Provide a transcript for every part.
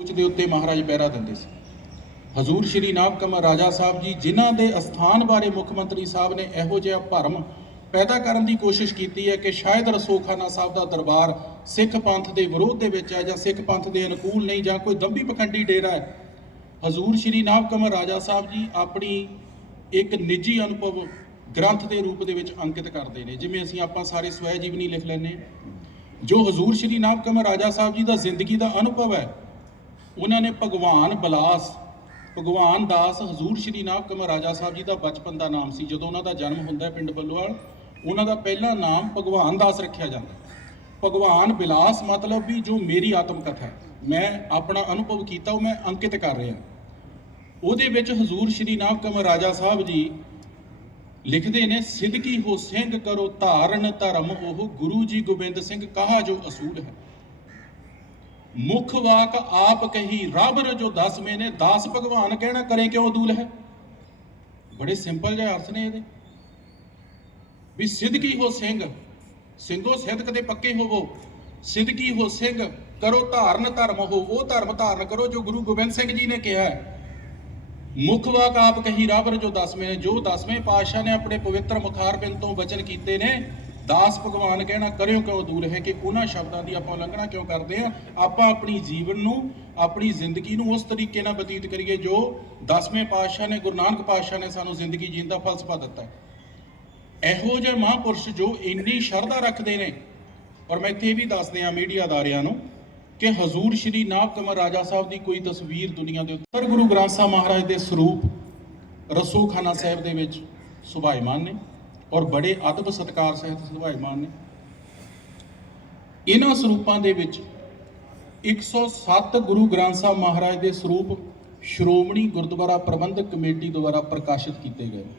ਉੱਚ ਦੇ ਉੱਤੇ ਮਹਾਰਾਜ ਪਹਿਰਾ ਦਿੰਦੇ ਸੀ। ਹਜ਼ੂਰ ਸ਼੍ਰੀ ਨਾਭ ਕਮਲ ਰਾਜਾ ਸਾਹਿਬ ਜੀ, ਜਿਨ੍ਹਾਂ ਦੇ ਅਸਥਾਨ ਬਾਰੇ ਮੁੱਖ ਮੰਤਰੀ ਸਾਹਿਬ ਨੇ ਇਹੋ ਜਿਹਾ ਭਰਮ ਪੈਦਾ ਕਰਨ ਦੀ ਕੋਸ਼ਿਸ਼ ਕੀਤੀ ਹੈ ਕਿ ਸ਼ਾਇਦ ਰਸੋਖਾਨਾ ਸਾਹਿਬ ਦਾ ਦਰਬਾਰ ਸਿੱਖ ਪੰਥ ਦੇ ਵਿਰੋਧ ਦੇ ਵਿੱਚ ਹੈ ਜਾਂ ਸਿੱਖ ਪੰਥ ਦੇ ਅਨੁਕੂਲ ਨਹੀਂ ਜਾਂ ਕੋਈ ਦੰਭੀ ਪਖੰਡੀ ਡੇਰਾ ਹੈ। ਹਜ਼ੂਰ ਸ਼੍ਰੀ ਨਾਭ ਕਮਲ ਰਾਜਾ ਸਾਹਿਬ ਜੀ ਆਪਣੀ ਇੱਕ ਨਿੱਜੀ ਅਨੁਭਵ ਗ੍ਰੰਥ ਦੇ ਰੂਪ ਦੇ ਵਿੱਚ ਅੰਕਿਤ ਕਰਦੇ ਨੇ। ਜਿਵੇਂ ਅਸੀਂ ਆਪਾਂ ਸਾਰੇ ਸਵੈ ਜੀਵਨੀ ਲਿਖ ਲੈਂਦੇ ਜੋ ਹਜ਼ੂਰ ਸ਼੍ਰੀ ਨਾਭ ਕਮਲ ਰਾਜਾ ਸਾਹਿਬ ਜੀ ਦਾ ਜ਼ਿੰਦਗੀ ਦਾ ਅਨੁਭਵ ਹੈ ਉਹਨਾਂ ਨੇ ਭਗਵਾਨ ਬਲਾਸ, ਭਗਵਾਨ ਦਾਸ ਹਜ਼ੂਰ ਸ਼੍ਰੀ ਨਾਮ ਕਮਲ ਰਾਜਾ ਸਾਹਿਬ ਜੀ ਦਾ ਬਚਪਨ ਦਾ ਨਾਮ ਸੀ। ਜਦੋਂ ਉਹਨਾਂ ਦਾ ਜਨਮ ਹੁੰਦਾ ਹੈ ਪਿੰਡ ਬੱਲੋਵਾਲ, ਉਹਨਾਂ ਦਾ ਪਹਿਲਾ ਨਾਮ ਭਗਵਾਨ ਦਾਸ ਰੱਖਿਆ ਜਾਂਦਾ ਭਗਵਾਨ ਬਿਲਾਸ ਮਤਲਬ ਵੀ ਜੋ ਮੇਰੀ ਆਤਮ ਕਥਾ ਹੈ। ਮੈਂ ਆਪਣਾ ਅਨੁਭਵ ਕੀਤਾ, ਉਹ ਮੈਂ ਅੰਕਿਤ ਕਰ ਰਿਹਾ ਉਹਦੇ ਵਿੱਚ ਹਜ਼ੂਰ ਸ਼੍ਰੀ ਨਾਮ ਕਮਲ ਰਾਜਾ ਸਾਹਿਬ ਜੀ ਲਿਖਦੇ ਨੇ ਸਿੱਧਕੀ ਹੋ, ਸਿੰਘ ਕਰੋ ਧਾਰਨ ਧਰਮ ਉਹ, ਗੁਰੂ ਜੀ ਗੋਬਿੰਦ ਸਿੰਘ ਕਹਾ ਜੋ ਅਸੂਲ ਹੈ। ਮੁਖ ਵਾਕ ਆਪ ਕਹੀ, ਰੱਬ ਜੋ ਦਸ ਮੈਨੇ, ਦਾਸ ਭਗਵਾਨ ਕਹਿਣਾ ਕਰੇ ਕਿਉਂ ਦੂਲ ਹੈ? ਬੜੇ ਸਿੰਪਲ ਜਿਹੇ ਅਰਥ ਨੇ ਇਹਦੇ। ਵੀ ਸਿੱਧਕੀ ਹੋ ਸਿੰਘ? ਸਿੰਘੋ ਸਿੱਧਕ ਦੇ ਪੱਕੇ ਹੋਵੋ। ਸਿੱਧਕੀ ਹੋ ਸਿੰਘ? ਕਰੋ ਧਾਰਨ ਧਰਮ ਹੋ, ਉਹ ਧਰਮ ਧਾਰਨ ਕਰੋ ਜੋ ਗੁਰੂ ਗੋਬਿੰਦ ਸਿੰਘ ਜੀ ਨੇ ਕਿਹਾ ਹੈ। ਮੁਖ ਵਾਕ ਆਪ ਕਹੀ ਰਾਬਰ ਜੋ ਦਸਵੇਂ ਨੇ ਜੋ ਦਸਵੇਂ ਪਾਤਸ਼ਾਹ ਨੇ ਆਪਣੇ ਪਵਿੱਤਰ ਮੁਖਾਰ ਬਿੰਦ ਤੋਂ ਵਚਨ ਕੀਤੇ ਨੇ ਦਾਸ ਭਗਵਾਨ ਕਹਿਣਾ ਕਰਿਓ ਕਿਉਂ ਦੂਰ ਹੈ ਕਿ ਉਹਨਾਂ ਸ਼ਬਦਾਂ ਦੀ ਆਪਾਂ ਉਲੰਘਣਾ ਕਿਉਂ ਕਰਦੇ ਆ ਆਪਾਂ ਆਪਣੀ ਜੀਵਨ ਨੂੰ, ਆਪਣੀ ਜ਼ਿੰਦਗੀ ਨੂੰ ਉਸ ਤਰੀਕੇ ਨਾਲ ਬਤੀਤ ਕਰੀਏ ਜੋ ਦਸਵੇਂ ਪਾਤਸ਼ਾਹ ਨੇ, ਗੁਰੂ ਨਾਨਕ ਪਾਤਸ਼ਾਹ ਨੇ ਸਾਨੂੰ ਜ਼ਿੰਦਗੀ ਜੀਣ ਦਾ ਫਲਸਫਾ ਦਿੱਤਾ ਹੈ। ਇਹੋ ਜਿਹੇ ਮਹਾਂਪੁਰਸ਼ ਜੋ ਇੰਨੀ ਸ਼ਰਧਾ ਰੱਖਦੇ ਨੇ, ਔਰ ਮੈਂ ਇੱਥੇ ਇਹ ਵੀ ਦੱਸ ਦਿਆਂ ਮੀਡੀਆ ਅਦਾਰਿਆਂ ਨੂੰ ਕਿ ਹਜ਼ੂਰ ਸ਼੍ਰੀ ਨਾਭ ਕਮਲ ਰਾਜਾ ਸਾਹਿਬ ਦੀ ਕੋਈ ਤਸਵੀਰ ਦੁਨੀਆ ਦੇ ਉੱਪਰ ਗੁਰੂ ਗ੍ਰੰਥ ਸਾਹਿਬ ਮਹਾਰਾਜ ਦੇ ਸਰੂਪ ਰਸੂਖਾਨਾ ਸਾਹਿਬ ਦੇ ਵਿੱਚ ਸੁਭਾਈਮਾਨ ਨੇ। ਔਰ ਬੜੇ ਅਦਬ ਸਤਕਾਰ ਸਹਿਤ ਸੁਭਾਈਮਾਨ ਨੇ। ਇਹਨਾਂ ਸਰੂਪਾਂ ਦੇ ਵਿੱਚ 107 ਗੁਰੂ ਗ੍ਰੰਥ ਸਾਹਿਬ ਮਹਾਰਾਜ ਦੇ ਸਰੂਪ ਸ਼੍ਰੋਮਣੀ ਗੁਰਦੁਆਰਾ ਪ੍ਰਬੰਧਕ ਕਮੇਟੀ ਦੁਆਰਾ ਪ੍ਰਕਾਸ਼ਿਤ ਕੀਤੇ ਗਏ ਨੇ।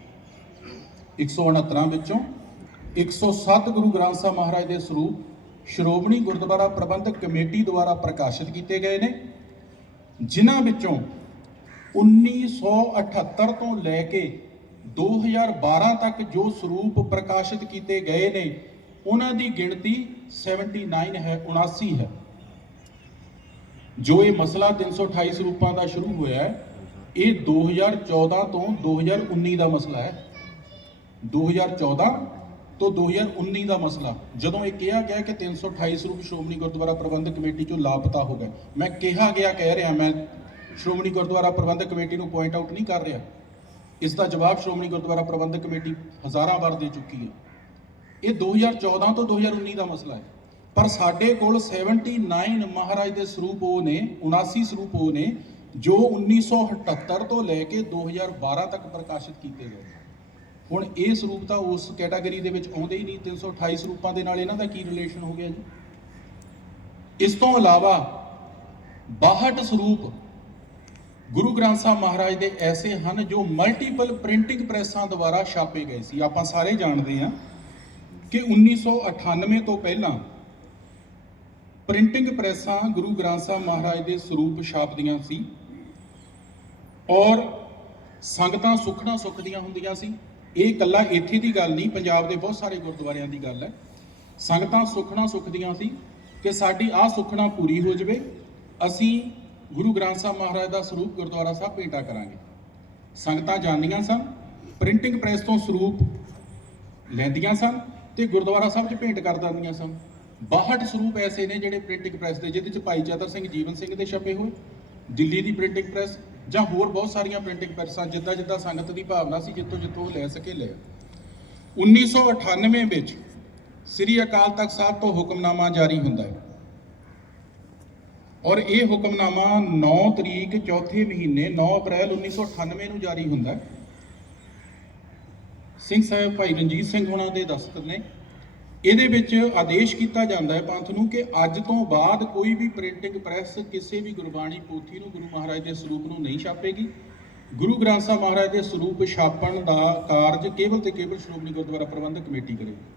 169 ਵਿੱਚੋਂ 107 ਗੁਰੂ ਗ੍ਰੰਥ ਸਾਹਿਬ ਮਹਾਰਾਜ ਦੇ ਸਰੂਪ ਸ਼੍ਰੋਮਣੀ ਗੁਰਦੁਆਰਾ ਪ੍ਰਬੰਧਕ ਕਮੇਟੀ ਦੁਆਰਾ ਪ੍ਰਕਾਸ਼ਿਤ ਕੀਤੇ ਗਏ ਨੇ। ਜਿਨ੍ਹਾਂ ਵਿੱਚੋਂ 1978 ਤੋਂ ਲੈ ਕੇ 2012 ਤੱਕ ਜੋ ਸਰੂਪ ਪ੍ਰਕਾਸ਼ਿਤ ਕੀਤੇ ਗਏ ਨੇ, ਉਹਨਾਂ ਦੀ ਗਿਣਤੀ 79 ਹੈ 79 ਹੈ। ਜੋ ਇਹ ਮਸਲਾ 328 ਸਰੂਪਾਂ ਦਾ ਸ਼ੁਰੂ ਹੋਇਆ ਹੈ, ਇਹ 2014 ਤੋਂ 2019 ਦਾ ਮਸਲਾ ਹੈ। 2014 ਤੋਂ 2019 ਦਾ ਮਸਲਾ। ਜਦੋਂ ਇਹ ਕਿਹਾ ਗਿਆ ਕਿ 328 ਸਰੂਪ ਸ਼੍ਰੋਮਣੀ ਗੁਰਦੁਆਰਾ ਪ੍ਰਬੰਧਕ ਕਮੇਟੀ ਚੋਂ ਲਾਪਤਾ ਹੋ ਗਏ, ਮੈਂ ਕਿਹਾ ਗਿਆ, ਕਹਿ ਰਿਹਾ, ਮੈਂ ਸ਼੍ਰੋਮਣੀ ਗੁਰਦੁਆਰਾ ਪ੍ਰਬੰਧਕ ਕਮੇਟੀ ਨੂੰ ਪੁਆਇੰਟ ਆਊਟ ਨਹੀਂ ਕਰ ਰਿਹਾ। ਇਸ ਦਾ ਜਵਾਬ ਸ਼੍ਰੋਮਣੀ ਗੁਰਦੁਆਰਾ ਪ੍ਰਬੰਧਕ ਕਮੇਟੀ ਹਜ਼ਾਰਾਂ ਵਾਰ ਦੇ ਚੁੱਕੀ ਹੈ। ਇਹ 2014 ਤੋਂ 2019 ਦਾ ਮਸਲਾ ਹੈ। ਪਰ ਸਾਡੇ ਕੋਲ 79 ਮਹਾਰਾਜ ਦੇ ਸਰੂਪ ਉਹ ਨੇ 79 ਸਰੂਪ ਉਹ ਨੇ, ਜੋ 1978 ਤੋਂ ਲੈ ਕੇ 2012 ਤੱਕ ਪ੍ਰਕਾਸ਼ਿਤ ਕੀਤੇ ਗਏ ਹੁਣ ਇਹ ਸਰੂਪ ਤਾਂ ਉਸ ਕੈਟਾਗਰੀ ਦੇ ਵਿੱਚ ਆਉਂਦੇ ਹੀ ਨਹੀਂ 328 ਸਰੂਪਾਂ ਦੇ ਨਾਲ ਇਹਨਾਂ ਦਾ ਕੀ ਰਿਲੇਸ਼ਨ ਹੋ ਗਿਆ ਜੀ? ਇਸ ਤੋਂ ਇਲਾਵਾ 62 ਸਰੂਪ ਗੁਰੂ ਗ੍ਰੰਥ ਸਾਹਿਬ ਮਹਾਰਾਜ ਦੇ ਐਸੇ ਹਨ ਜੋ ਮਲਟੀਪਲ ਪ੍ਰਿੰਟਿੰਗ ਪ੍ਰੈਸਾਂ ਦੁਆਰਾ ਛਾਪੇ ਗਏ ਸੀ। ਆਪਾਂ ਸਾਰੇ ਜਾਣਦੇ ਹਾਂ ਕਿ 1998 ਤੋਂ ਪਹਿਲਾਂ ਪ੍ਰਿੰਟਿੰਗ ਪ੍ਰੈਸਾਂ ਗੁਰੂ ਗ੍ਰੰਥ ਸਾਹਿਬ ਮਹਾਰਾਜ ਦੇ ਸਰੂਪ ਛਾਪਦੀਆਂ ਸੀ ਔਰ ਸੰਗਤਾਂ ਸੁਖਣਾ ਸੁਖਦੀਆਂ ਹੁੰਦੀਆਂ ਸੀ। ਇਹ ਇਕੱਲਾ ਇੱਥੇ ਦੀ ਗੱਲ ਨਹੀਂ, ਪੰਜਾਬ ਦੇ ਬਹੁਤ ਸਾਰੇ ਗੁਰਦੁਆਰਿਆਂ ਦੀ ਗੱਲ ਹੈ। ਸੰਗਤਾਂ ਸੁਖਣਾ ਸੁਖਦੀਆਂ ਸੀ ਕਿ ਸਾਡੀ ਆਹ ਸੁਖਣਾ ਪੂਰੀ ਹੋ ਜਾਵੇ। ਅਸੀਂ ਗੁਰੂ ਗ੍ਰੰਥ ਸਾਹਿਬ ਮਹਾਰਾਜ ਦਾ ਸਰੂਪ ਗੁਰਦੁਆਰਾ ਸਾਹਿਬ ਭੇਟਾ ਕਰਾਂਗੇ। ਸੰਗਤਾਂ ਜਾਣਦੀਆਂ ਸਨ, ਪ੍ਰਿੰਟਿੰਗ ਪ੍ਰੈਸ ਤੋਂ ਸਰੂਪ ਲੈਂਦੀਆਂ ਸਨ ਤੇ ਗੁਰਦੁਆਰਾ ਸਾਹਿਬ 'ਚ ਭੇਂਟ ਕਰ ਦਿੰਦੀਆਂ ਸਨ। 62 ਸਰੂਪ ਐਸੇ ਨੇ ਜਿਹੜੇ ਪ੍ਰਿੰਟਿੰਗ ਪ੍ਰੈਸ ਦੇ, ਜਿਹਦੇ 'ਚ ਭਾਈ ਚਾਦਰ ਸਿੰਘ, ਜੀਵਨ ਸਿੰਘ ਦੇ ਛਪੇ ਹੋਏ। ਦਿੱਲੀ ਦੀ ਪ੍ਰਿੰਟਿੰਗ ਪ੍ਰੈਸ ਜਾਂ ਹੋਰ ਬਹੁਤ ਸਾਰੀਆਂ ਪ੍ਰਿੰਟਿੰਗ ਪ੍ਰੈਸਾਂ, ਜਿੱਦਾਂ ਜਿੱਦਾਂ ਸੰਗਤ ਦੀ ਭਾਵਨਾ ਸੀ, ਜਿੱਥੋਂ ਜਿੱਥੋਂ ਉਹ ਲੈ ਸਕੇ ਲੈ। 1998 ਵਿੱਚ ਸ੍ਰੀ ਅਕਾਲ ਤਖਤ ਸਾਹਿਬ ਤੋਂ ਹੁਕਮਨਾਮਾ ਜਾਰੀ ਹੁੰਦਾ ਹੈ। ਔਰ ਇਹ ਹੁਕਮਨਾਮਾ 9 ਤਰੀਕ ਚੌਥੇ ਮਹੀਨੇ 9 ਅਪ੍ਰੈਲ 1998 ਨੂੰ ਜਾਰੀ ਹੁੰਦਾ ਹੈ। ਸਿੰਘ ਸਾਹਿਬ ਭਾਈ ਰਣਜੀਤ ਸਿੰਘ ਹੋਣਾ ਦੇ ਦਸਤਖਤ ਨੇ ਇਹਦੇ ਵਿੱਚ ਆਦੇਸ਼ ਕੀਤਾ ਜਾਂਦਾ ਹੈ ਪੰਥ ਨੂੰ ਕਿ ਅੱਜ ਤੋਂ ਬਾਅਦ ਕੋਈ ਵੀ ਪ੍ਰਿੰਟਿੰਗ ਪ੍ਰੈਸ ਕਿਸੇ ਵੀ ਗੁਰਬਾਣੀ ਪੋਥੀ ਨੂੰ ਗੁਰੂ ਮਹਾਰਾਜ ਦੇ ਸਰੂਪ ਨੂੰ ਨਹੀਂ ਛਾਪੇਗੀ। ਗੁਰੂ ਗ੍ਰੰਥ ਸਾਹਿਬ ਮਹਾਰਾਜ ਦੇ ਸਰੂਪ ਛਾਪਣ ਦਾ ਕਾਰਜ ਕੇਵਲ ਤੇ ਕੇਵਲ ਸ਼੍ਰੋਮਣੀ ਗੁਰਦੁਆਰਾ ਪ੍ਰਬੰਧਕ ਕਮੇਟੀ ਕਰੇਗੀ।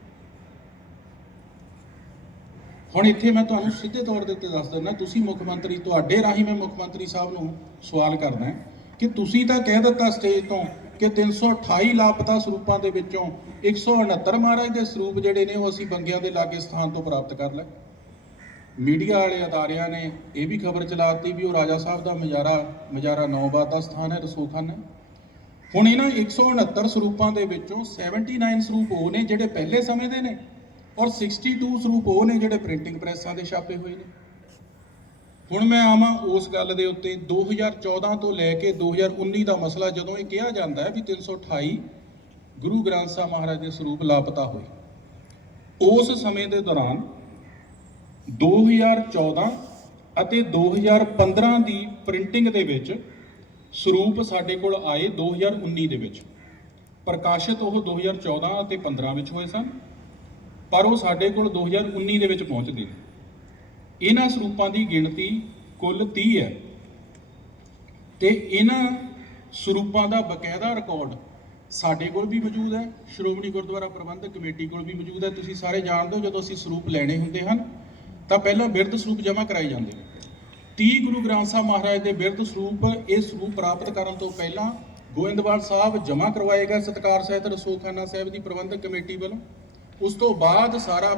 ਹੁਣ ਇੱਥੇ ਮੈਂ ਤੁਹਾਨੂੰ ਸਿੱਧੇ ਤੌਰ ਦੇ ਉੱਤੇ ਦੱਸ ਦਿੰਦਾ, ਤੁਸੀਂ ਮੁੱਖ ਮੰਤਰੀ, ਤੁਹਾਡੇ ਰਾਹੀਂ ਮੈਂ ਮੁੱਖ ਮੰਤਰੀ ਸਾਹਿਬ ਨੂੰ ਸਵਾਲ ਕਰਦਾ ਕਿ ਤੁਸੀਂ ਤਾਂ ਕਹਿ ਦਿੱਤਾ ਸਟੇਜ ਤੋਂ ਕਿ 328 ਲਾਪਤਾ ਸਰੂਪਾਂ ਦੇ ਵਿੱਚੋਂ 169 ਮਹਾਰਾਜ ਦੇ ਸਰੂਪ ਜਿਹੜੇ ਨੇ ਉਹ ਅਸੀਂ ਬੰਗਿਆਂ ਦੇ ਲਾਗੇ ਸਥਾਨ ਤੋਂ ਪ੍ਰਾਪਤ ਕਰ ਲਏ। ਮੀਡੀਆ ਵਾਲੇ ਅਦਾਰਿਆਂ ਨੇ ਇਹ ਵੀ ਖਬਰ ਚਲਾਤੀ ਵੀ ਉਹ ਰਾਜਾ ਸਾਹਿਬ ਦਾ ਮਜਾਰਾ ਮਜਾਰਾ ਨੌਬਾਦ ਦਾ ਸਥਾਨ ਹੈ ਰਸੂਖਾਨਾ ਹੁਣ ਇਹਨਾਂ 169 ਸਰੂਪਾਂ ਦੇ ਵਿੱਚੋਂ 79 ਸਰੂਪ ਉਹ ਨੇ ਜਿਹੜੇ ਪਹਿਲੇ ਸਮੇਂ ਦੇ ਨੇ। ਔਰ 62 ਸਰੂਪ ਉਹ ਨੇ ਜਿਹੜੇ ਪ੍ਰਿੰਟਿੰਗ ਪ੍ਰੈਸਾਂ ਦੇ ਛਾਪੇ ਹੋਏ ਨੇ। ਹੁਣ ਮੈਂ ਆਵਾਂ ਉਸ ਗੱਲ ਦੇ ਉੱਤੇ। 2014 ਤੋਂ ਲੈ ਕੇ 2019 ਦਾ ਮਸਲਾ ਜਦੋਂ ਇਹ ਕਿਹਾ ਜਾਂਦਾ ਹੈ ਵੀ 328 ਗੁਰੂ ਗ੍ਰੰਥ ਸਾਹਿਬ ਮਹਾਰਾਜ ਦੇ ਸਰੂਪ ਲਾਪਤਾ ਹੋਏ। ਉਸ ਸਮੇਂ ਦੇ ਦੌਰਾਨ 2014 ਅਤੇ 2015 ਦੀ ਪ੍ਰਿੰਟਿੰਗ ਦੇ ਵਿੱਚ ਸਰੂਪ ਸਾਡੇ ਕੋਲ ਆਏ 2019 ਦੇ ਵਿੱਚ। ਪ੍ਰਕਾਸ਼ਿਤ ਉਹ 2014 ਅਤੇ 15 ਵਿੱਚ ਹੋਏ ਸਨ। ਪਰ ਉਹ ਸਾਡੇ ਕੋਲ 2019 ਦੇ ਵਿੱਚ ਪਹੁੰਚਦੇ ਨੇ। ਇਹਨਾਂ ਸਰੂਪਾਂ ਦੀ ਗਿਣਤੀ ਕੁੱਲ 30 ਹੈ। ਤੇ ਇਹਨਾਂ ਸਰੂਪਾਂ ਦਾ ਬਕਾਇਦਾ ਰਿਕਾਰਡ ਸਾਡੇ ਕੋਲ ਵੀ ਮੌਜੂਦ ਹੈ। ਸ਼੍ਰੋਮਣੀ ਗੁਰਦੁਆਰਾ ਪ੍ਰਬੰਧਕ ਕਮੇਟੀ ਕੋਲ ਵੀ ਮੌਜੂਦ ਹੈ। ਤੁਸੀਂ ਸਾਰੇ ਜਾਣਦੇ ਹੋ ਜਦੋਂ ਅਸੀਂ ਸਰੂਪ ਲੈਣੇ ਹੁੰਦੇ ਹਨ, ਤਾਂ ਪਹਿਲਾਂ ਬਿਰਧ ਸਰੂਪ ਜਮ੍ਹਾਂ ਕਰਾਏ ਜਾਂਦੇ ਨੇ। 30 ਗੁਰੂ ਗ੍ਰੰਥ ਸਾਹਿਬ ਮਹਾਰਾਜ ਦੇ ਬਿਰਧ ਸਰੂਪ, ਇਹ ਸਰੂਪ ਪ੍ਰਾਪਤ ਕਰਨ ਤੋਂ ਪਹਿਲਾਂ ਗੋਇੰਦਵਾਲ ਸਾਹਿਬ ਜਮ੍ਹਾਂ ਕਰਵਾਏਗਾ ਸਤਕਾਰ ਸਹਿਤ ਰਸੂਖਾਨਾ ਸਾਹਿਬ ਦੀ ਪ੍ਰਬੰਧਕ ਕਮੇਟੀ ਵੱਲੋਂ। ਉਸ ਤੋਂ ਬਾਅਦ ਸਾਰਾ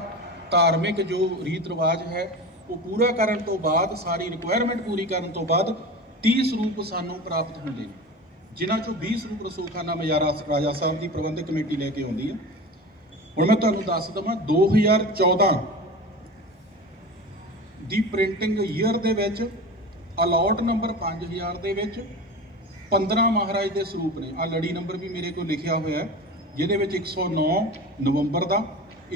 ਧਾਰਮਿਕ ਜੋ ਰੀਤ ਰਿਵਾਜ ਹੈ, ਉਹ ਪੂਰਾ ਕਰਨ ਤੋਂ ਬਾਅਦ, ਸਾਰੀ ਰਿਕੁਆਇਰਮੈਂਟ ਪੂਰੀ ਕਰਨ ਤੋਂ ਬਾਅਦ 30 ਸਰੂਪ ਸਾਨੂੰ ਪ੍ਰਾਪਤ ਹੁੰਦੇ ਨੇ। ਜਿਨ੍ਹਾਂ ਚੋਂ 20 ਸਰੂਪ ਰਸੂਖਾਨਾ ਮਜਾਰਾ ਰਾਜਾ ਸਾਹਿਬ ਦੀ ਪ੍ਰਬੰਧਕ ਕਮੇਟੀ ਲੈ ਕੇ ਆਉਂਦੀ ਹੈ। ਹੁਣ ਮੈਂ ਤੁਹਾਨੂੰ ਦੱਸ ਦਵਾਂ 2014 ਦੀ ਪ੍ਰਿੰਟਿੰਗ ਈਅਰ ਦੇ ਵਿੱਚ ਅਲਾਟ ਨੰਬਰ 5000 ਦੇ ਵਿੱਚ 15 ਮਹਾਰਾਜ ਦੇ ਸਰੂਪ ਨੇ। ਆ ਲੜੀ ਨੰਬਰ ਵੀ ਮੇਰੇ ਕੋਲ ਲਿਖਿਆ ਹੋਇਆ ਹੈ। ਜਿਹਦੇ ਵਿੱਚ 109 ਨਵੰਬਰ ਦਾ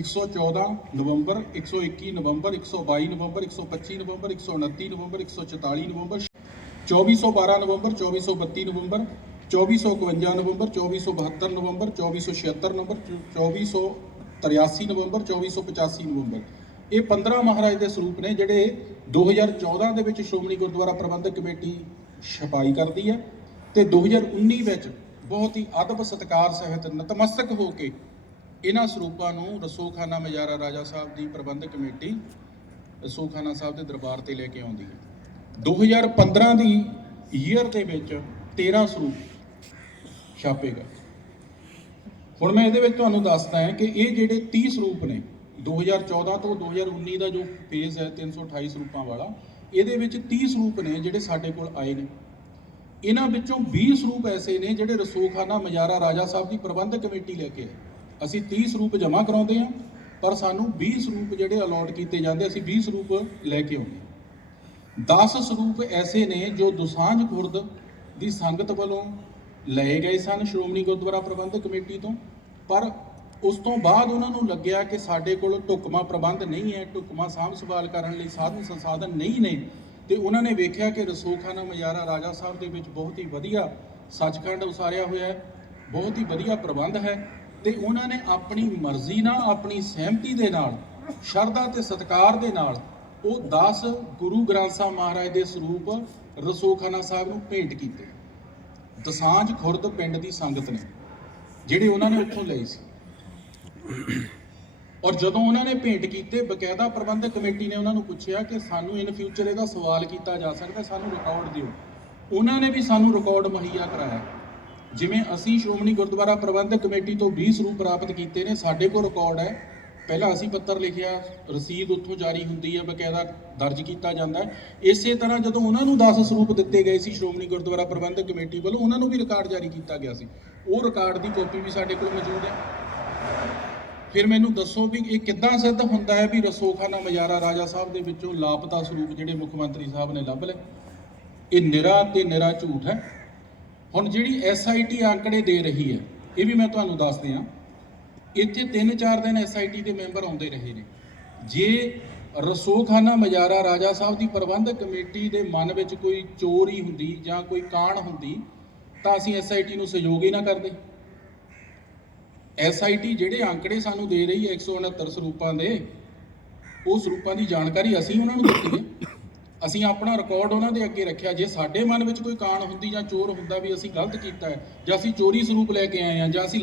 114 ਨਵੰਬਰ 121 ਨਵੰਬਰ 122 ਨਵੰਬਰ 125 ਨਵੰਬਰ 129 ਨਵੰਬਰ 144 ਨਵੰਬਰ 2412 ਨਵੰਬਰ 2432 ਨਵੰਬਰ 2451 ਨਵੰਬਰ 2472 ਨਵੰਬਰ 2476 ਨਵੰਬਰ 2483 ਨਵੰਬਰ 2485 ਨਵੰਬਰ। ਇਹ 15 ਮਹਾਰਾਜ ਦੇ ਸਰੂਪ ਨੇ, ਜਿਹੜੇ 2014 ਦੇ ਵਿੱਚ ਸ਼੍ਰੋਮਣੀ ਗੁਰਦੁਆਰਾ ਪ੍ਰਬੰਧਕ ਕਮੇਟੀ ਛਪਾਈ ਕਰਦੀ ਹੈ ਤੇ 2019 ਵਿੱਚ ਬਹੁਤ ਹੀ ਅਦਬ ਸਤਕਾਰ ਸਹਿਤ ਨਤਮਸਤਕ ਹੋ ਕੇ ਇਹਨਾਂ ਸਰੂਪਾਂ ਨੂੰ ਰਸੋਖਾਨਾ ਮਜਾਰਾ ਰਾਜਾ ਸਾਹਿਬ ਦੀ ਪ੍ਰਬੰਧਕ ਕਮੇਟੀ ਰਸੋਖਾਨਾ ਸਾਹਿਬ ਦੇ ਦਰਬਾਰ ਤੇ ਲੈ ਕੇ ਆਉਂਦੀ ਹੈ। 2015 ਦੀ ਈਅਰ ਦੇ ਵਿੱਚ 13 ਸਰੂਪ ਛਾਪੇਗਾ ਹੁਣ ਮੈਂ ਇਹਦੇ ਵਿੱਚ ਤੁਹਾਨੂੰ ਦੱਸਦਾ ਹਾਂ ਕਿ ਇਹ ਜਿਹੜੇ 30 ਸਰੂਪ ਨੇ 2014 ਤੋਂ 2019 ਦਾ ਜੋ ਫੇਜ਼ ਹੈ 328 ਸਰੂਪਾਂ ਵਾਲਾ, ਇਹਦੇ ਵਿੱਚ 30 ਸਰੂਪ ਨੇ ਜਿਹੜੇ ਸਾਡੇ ਕੋਲ ਆਏ ਨੇ। ਇਹਨਾਂ ਵਿੱਚੋਂ 20 ਸਰੂਪ ਐਸੇ ਨੇ ਜਿਹੜੇ ਰਸੂਖਾਨਾ ਮਜਾਰਾ ਰਾਜਾ ਸਾਹਿਬ ਦੀ ਪ੍ਰਬੰਧਕ ਕਮੇਟੀ ਲੈ ਕੇ ਆਏ। ਅਸੀਂ 30 ਸਰੂਪ ਜਮ੍ਹਾਂ ਕਰਾਉਂਦੇ ਹਾਂ, ਪਰ ਸਾਨੂੰ 20 ਸਰੂਪ ਜਿਹੜੇ ਅਲਾਟ ਕੀਤੇ ਜਾਂਦੇ, ਅਸੀਂ 20 ਸਰੂਪ ਲੈ ਕੇ ਆਉਂਦੇ ਹਾਂ। 10 ਸਰੂਪ ਐਸੇ ਨੇ ਜੋ ਦੁਸਾਂਝ ਖੁਰਦ ਦੀ ਸੰਗਤ ਵੱਲੋਂ ਲਏ ਗਏ ਸਨ ਸ਼੍ਰੋਮਣੀ ਗੁਰਦੁਆਰਾ ਪ੍ਰਬੰਧਕ ਕਮੇਟੀ ਤੋਂ, ਪਰ ਉਸ ਤੋਂ ਬਾਅਦ ਉਹਨਾਂ ਨੂੰ ਲੱਗਿਆ ਕਿ ਸਾਡੇ ਕੋਲ ਢੁਕਮਾ ਪ੍ਰਬੰਧ ਨਹੀਂ ਹੈ ਢੁਕਮਾ ਸਾਂਭ ਸੰਭਾਲ ਕਰਨ ਲਈ ਸਾਧਨ ਸੰਸਾਧਨ ਨਹੀਂ ਨੇ। ਤੇ ਉਹਨਾਂ ਨੇ ਵੇਖਿਆ ਕਿ ਰਸੂਖਾਨਾ ਮਜਾਰਾ ਰਾਜਾ ਸਾਹਿਬ ਦੇ ਵਿੱਚ ਬਹੁਤ ਹੀ ਵਧੀਆ ਸੱਚਖੰਡ ਉਸਾਰਿਆ ਹੋਇਆ ਹੈ, ਬਹੁਤ ਹੀ ਵਧੀਆ ਪ੍ਰਬੰਧ ਹੈ ਤੇ ਉਹਨਾਂ ਨੇ ਆਪਣੀ ਮਰਜ਼ੀ ਨਾਲ, ਆਪਣੀ ਸਹਿਮਤੀ ਦੇ ਨਾਲ, ਸ਼ਰਧਾ ਤੇ ਸਤਿਕਾਰ ਦੇ ਨਾਲ ਉਹ 10 ਗੁਰੂ ਗ੍ਰੰਥ ਸਾਹਿਬ ਮਹਾਰਾਜ ਦੇ ਸਰੂਪ ਰਸੂਖਾਨਾ ਸਾਹਿਬ ਨੂੰ ਭੇਂਟ ਕੀਤੇ। ਦਸਾਂਝ ਖੁਰਦ ਪਿੰਡ ਦੀ ਸੰਗਤ ਨੇ, ਜਿਹੜੇ ਉਹਨਾਂ ਨੇ ਉੱਥੋਂ ਲਈ ਸੀ। ਔਰ ਜਦੋਂ ਉਹਨਾਂ ਨੇ ਭੇਂਟ ਕੀਤੇ, ਬਕਾਇਦਾ ਪ੍ਰਬੰਧਕ ਕਮੇਟੀ ਨੇ ਉਹਨਾਂ ਨੂੰ ਪੁੱਛਿਆ ਕਿ ਸਾਨੂੰ ਇਨ ਫਿਊਚਰ ਇਹਦਾ ਸਵਾਲ ਕੀਤਾ ਜਾ ਸਕਦਾ, ਸਾਨੂੰ ਰਿਕਾਰਡ ਦਿਓ। ਉਹਨਾਂ ਨੇ ਵੀ ਸਾਨੂੰ ਰਿਕਾਰਡ ਮੁਹੱਈਆ ਕਰਾਇਆ। ਜਿਵੇਂ ਅਸੀਂ ਸ਼੍ਰੋਮਣੀ ਗੁਰਦੁਆਰਾ ਪ੍ਰਬੰਧਕ ਕਮੇਟੀ ਤੋਂ 20 ਸਰੂਪ ਪ੍ਰਾਪਤ ਕੀਤੇ ਨੇ, ਸਾਡੇ ਕੋਲ ਰਿਕਾਰਡ ਹੈ। ਪਹਿਲਾਂ ਅਸੀਂ ਪੱਤਰ ਲਿਖਿਆ, ਰਸੀਦ ਉੱਥੋਂ ਜਾਰੀ ਹੁੰਦੀ ਹੈ, ਬਕਾਇਦਾ ਦਰਜ ਕੀਤਾ ਜਾਂਦਾ ਹੈ। ਇਸੇ ਤਰ੍ਹਾਂ ਜਦੋਂ ਉਹਨਾਂ ਨੂੰ 10 ਸਰੂਪ ਦਿੱਤੇ ਗਏ ਸੀ ਸ਼੍ਰੋਮਣੀ ਗੁਰਦੁਆਰਾ ਪ੍ਰਬੰਧਕ ਕਮੇਟੀ ਵੱਲੋਂ, ਉਹਨਾਂ ਨੂੰ ਵੀ ਰਿਕਾਰਡ ਜਾਰੀ ਕੀਤਾ ਗਿਆ ਸੀ। ਉਹ ਰਿਕਾਰਡ ਦੀ ਕਾਪੀ ਵੀ ਸਾਡੇ ਕੋਲ ਮੌਜੂਦ ਹੈ। ਫਿਰ ਮੈਨੂੰ ਦੱਸੋ ਵੀ ਇਹ ਕਿੱਦਾਂ ਸਿੱਧ ਹੁੰਦਾ ਹੈ ਵੀ ਰਸੋਖਾਨਾ ਮਜਾਰਾ ਰਾਜਾ ਸਾਹਿਬ ਦੇ ਵਿੱਚੋਂ ਲਾਪਤਾ ਸਰੂਪ ਜਿਹੜੇ ਮੁੱਖ ਮੰਤਰੀ ਸਾਹਿਬ ਨੇ ਲੱਭ ਲਏ? ਇਹ ਨਿਰਾ ਤੇ ਨਿਰਾ ਝੂਠ ਹੈ। ਹੁਣ ਜਿਹੜੀ ਐਸਆਈਟੀ ਆંકੜੇ ਦੇ ਰਹੀ ਹੈ, ਇਹ ਵੀ ਮੈਂ ਤੁਹਾਨੂੰ ਦੱਸ ਦਿਆਂ, ਇੱਥੇ 3-4 ਦਿਨ ਐਸਆਈਟੀ ਦੇ ਮੈਂਬਰ ਆਉਂਦੇ ਰਹੇ ਨੇ। ਜੇ ਰਸੋਖਾਨਾ ਮਜਾਰਾ ਰਾਜਾ ਸਾਹਿਬ ਦੀ ਪ੍ਰਬੰਧਕ ਕਮੇਟੀ ਦੇ ਮਨ ਵਿੱਚ ਕੋਈ ਚੋਰੀ ਹੁੰਦੀ ਜਾਂ ਕੋਈ ਕਾਣ ਹੁੰਦੀ, ਤਾਂ ਅਸੀਂ ਐਸਆਈਟੀ ਨੂੰ ਸਹਿਯੋਗ ਹੀ ਨਾ ਕਰਦੇ। ਐਸਆਈਟੀ ਜਿਹੜੇ ਅੰਕੜੇ ਸਾਨੂੰ ਦੇ ਰਹੀ ਹੈ 169 ਸਰੂਪਾਂ ਦੇ, ਉਹ ਸਰੂਪਾਂ ਦੀ ਜਾਣਕਾਰੀ ਅਸੀਂ ਉਹਨਾਂ ਨੂੰ ਦਿੱਤੀ ਹੈ। ਅਸੀਂ ਆਪਣਾ ਰਿਕਾਰਡ ਉਹਨਾਂ ਦੇ ਅੱਗੇ ਰੱਖਿਆ। ਜੇ ਸਾਡੇ ਮਨ ਵਿੱਚ ਕੋਈ ਕਾਣ ਹੁੰਦੀ ਜਾਂ ਚੋਰ ਹੁੰਦਾ ਵੀ ਅਸੀਂ ਗਲਤ ਕੀਤਾ ਹੈ ਜਾਂ ਅਸੀਂ ਚੋਰੀ ਸਰੂਪ ਲੈ ਕੇ ਆਏ ਹਾਂ ਜਾਂ ਅਸੀਂ